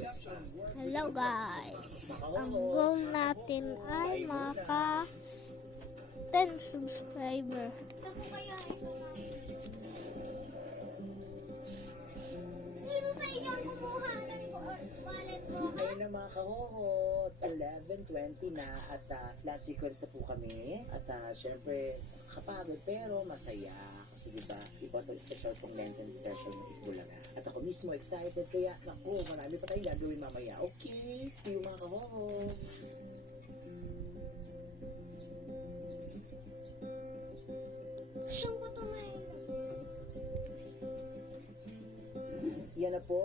Hello guys, ang goal natin ay maka 10 subscriber. Ito po kaya ito. Sino sa inyo ang kumuha ng wallet ko? Ayun na mga kahoho, 11:20 na at last sequence na po kami. At syempre, kapagod pero masaya. Kasi diba, iba to special pong Lenten special ng Itbulaga. At ako mismo excited, kaya naku, marami pa tayong gagawin mamaya. Okay, see you mga kahoho. Saan ko ito may? Yan na po.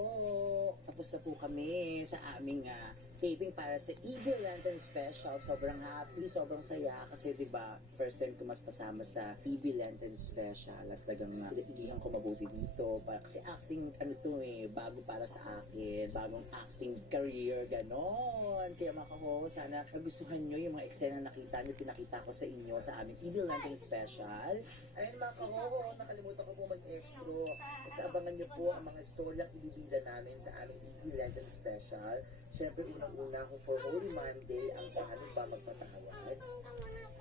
Tapos na po kami sa aming taping para sa Eagle Lantern Special. Sobrang happy, sobrang saya kasi 'di ba first time ko mas pasama sa Eagle Lantern Special at talagang inigihan ko mabuti dito para kasi acting bago para sa akin, bagong acting career ganon. Kaya mga kaho, sana nagustuhan nyo yung mga eksena na nakita nyo, pinakita ko sa inyo sa aming Eagle Lantern Special. Ayun mga kaho, nakalimutan ko po mag-extra. Kasi abangan nyo po ang mga storyang ibibida namin sa aming Eagle Lantern Special. Siyempre, unang-una ko for Holy Monday, ang paano ba magpatawad.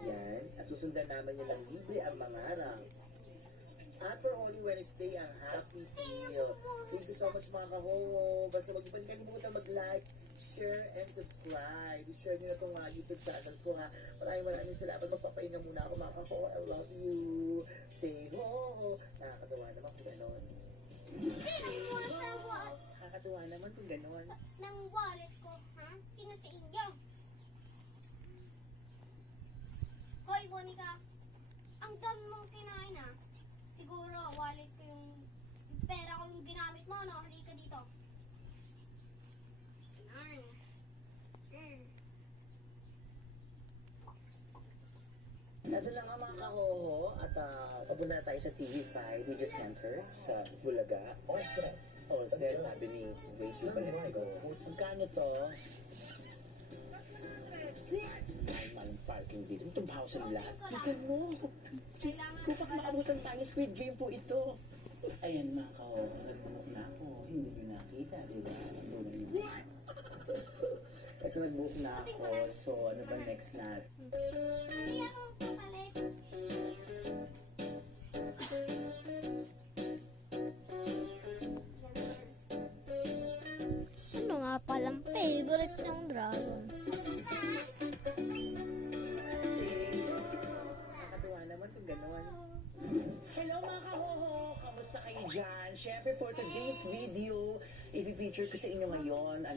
Yan. At susundan namin yun ng libre ang mangarang. At for Holy Wednesday, ang Happy Feel. Thank you so much mga kahoho. Basta huwag niyo kalimutan mag-like, share, and subscribe. I-share nyo na itong YouTube channel ko ha. Maraming salamat. Magpapahinga muna ako mga kahoho. I love you. Say ho. Nakakatawa naman kung gano'n. Sino mo sa wallet? Nakakatawa naman kung gano'n. Ng wallet ko, ha? Sino sa inyo? Hoy, Monica. Ang dami mong kinain, ha? Siguro, wallet ko yung pera ko yung ginamit mo, no? Halika dito. Darn. Ito lang ang mga kahoho at papunta tayo sa TV5 Media Center sa Bulaga. All set, sabi ni Grace Lupa, let's go. Magkano to? Maling parking dito. Itong house ng lahat. Listen mo. Diyos ko, pag maabutan tayo, Squid Game po ito. Ayan mga kahoho, nagbuok na ako. Hindi nyo nakita, di ba? Nagbuok nyo. Ito nagbuok na ako. So, ano ba next natin? Hindi ako papalit. Ano nga palang favorite ng dragon? Nakakatuwa naman kung gano'n. Hello mga kahoho! Kamusta kayo dyan? Siyempre for today's video, i-feature ko sa inyo ngayon a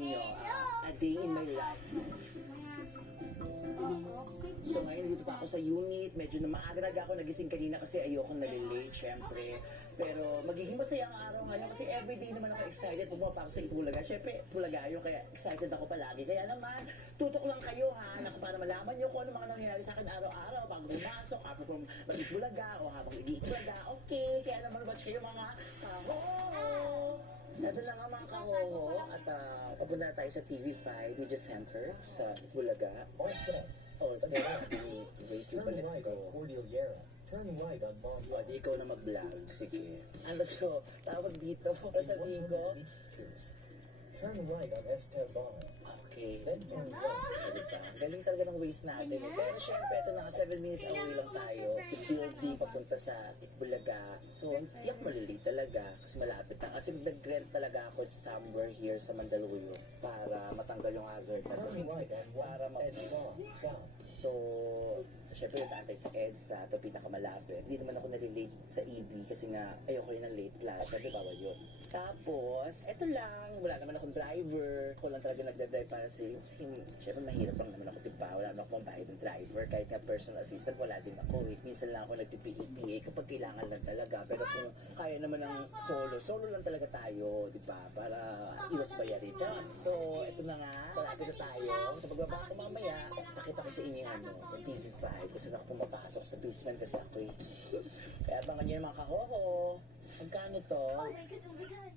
day in my life. So ngayon dito pa ako sa unit, medyo na maaga ako nagising kanina kasi ayoko nalilate syempre. Pero magiging masaya ang araw ngayon kasi everyday naman ako excited pag pa ako sa Itbulaga. Syempre, Itbulagayo, kaya excited ako palagi. Kaya naman, tutok lang kayo ha, naku, para malaman nyo kung ano mga nangyayari sa akin araw-araw bago pumasok, after from Itbulaga o habang Itbulaga. Okay, kaya naman watch kayo mga kaho! Ito lang ang mga kahoho at papunta tayo sa TV5 Media Center sa Itbulaga. Oh, sabi ni Grace Lupa, let's go. Turn right on Mont O, di ikaw na mag-vlog. Sige. Ano to? Tawag dito. Sabihin ko. Turn right on Esteban. Okay. Then turn left. Sabi ka. Galing talaga ng waste natin. Pero syempre, ito na 7 minutes away lang tayo. Building papunta sa Itbulaga. So, tiyak malilate talaga. Kasi malapit na. Kasi nag-rent talaga ako somewhere here sa Mandaluyong para matanggal yung hazard na to. Turn right on Para Edson South. So, syempre nataantay sa EDSA, ito pinakamalapit. Hindi naman ako nalilate sa EB kasi nga ayoko rin ng late class. Sabi bawal yun. Tapos, eto lang, wala naman akong driver. Ako lang talaga nagdadrive para sa iyo. Kasi syempre mahirap lang naman ako, diba? Wala naman akong bayad ng driver. Kahit nga personal assistant, wala din ako. Minsan lang ako nagpipipa kapag kailangan lang talaga. Pero kung kaya naman ng solo lang talaga tayo, diba? Para iwas bayarin. So, eto na nga, palapit na tayo. Sa pagbaba ko mamaya, pakita ko sa inyo yung TV5. Gusto na ako pumapasok sa basement kasi ako eh. Kaya abangan nyo yung mga kahoho. Magkano to? Oh my God, oh my God.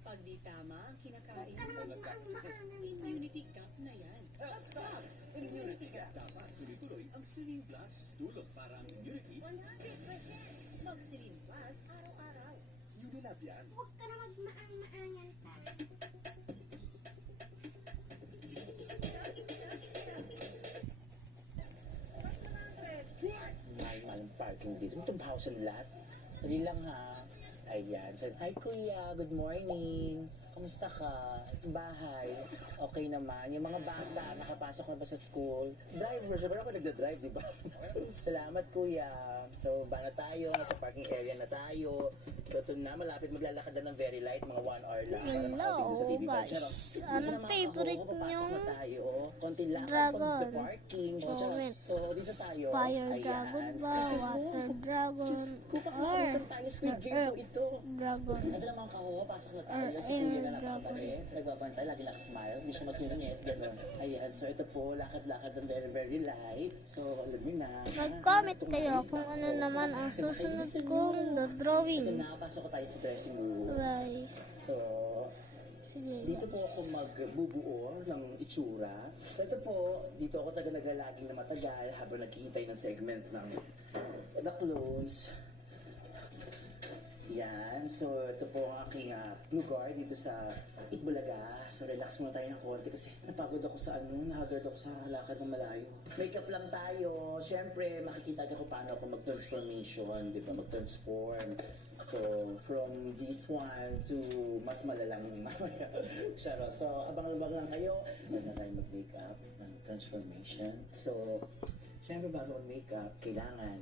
Pag di tama ang kinakain, immunity gap na yan. Stop! Immunity Gap. Dapat tuloy-tuloy ang Celine Plus. Tulong para ang immunity. 100%. Mag-Celine Plus araw-araw. Unilab yan. Huwag ka na magmaang-maangan pa. parking dito. Itong house ang lot. Dali lang ha. Ayan. So, hi kuya, good morning. Kamusta ka? Bahay? Okay naman. Yung mga bata, nakapasok na ba sa school? Driver, siguro ako nagda-drive, di ba? Salamat kuya. So, ba na tayo? Nasa parking area na tayo. So, ito na, malapit maglalakad na ng very light, mga 1 hour lang. Para Hello, makarating sa TV guys. Charot. Anong Dito na, mga favorite kaho, papasok niyong na tayo. Konti lang dragon? from the parking. So, Comment. so, dito tayo. Fire Ayan. dragon ba? Water dragon? Kung Or kakalimutan tayo, Squid Game Earth po ito. dragon? Ito naman kaho, pasok na tayo. Or Si Kuya na air nakakabait, nagbabantay, lagi nakasmile, hindi siya masungit, gano'n. Ayan, so ito po, lakad-lakad ng very, very light. So, alam niyo na. Mag-comment kayo kung ano naman ang susunod kong Ito drawing. na, pasok ko tayo sa dressing room. Bye. So, Sige. dito po ako magbubuo ng itsura. So ito po, dito ako taga naglalaging na matagal habang naghihintay ng segment ng na clones. Yan. So ito po ang aking lugar dito sa Itbulaga. So relax muna tayo ng konti kasi napagod ako sa nahagard ako sa lakad ng malayo. Makeup lang tayo. Siyempre, makikita niyo kung paano ako mag-transformation, di ba? Mag-transform. So, from this one to mas malalang mamaya. Sharo. So, abang-abang lang kayo. Saan na tayo mag-makeup ng transformation. So, siyempre bago mag-makeup, kailangan